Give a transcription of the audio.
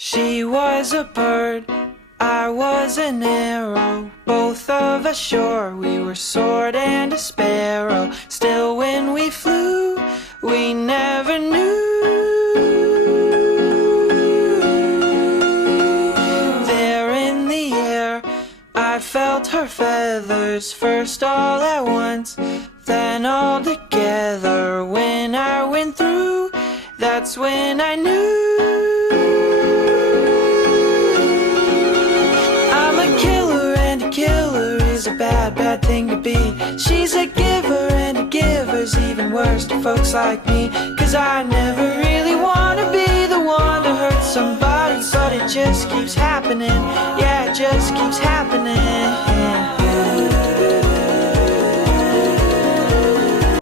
She was a bird, I was an arrow. Both of us sure we were sword and a sparrow. Still when we flew, we never knew. There in the air, I felt her feathers, first all at once, then all together. When I went through, that's when I knew. I'm a killer, and a killer is a bad, bad thing to be. She's a giver, and a giver's even worse to folks like me. 'Cause I never really wanna be the one to hurt somebody, but it just keeps happening. Yeah, it just keeps happening.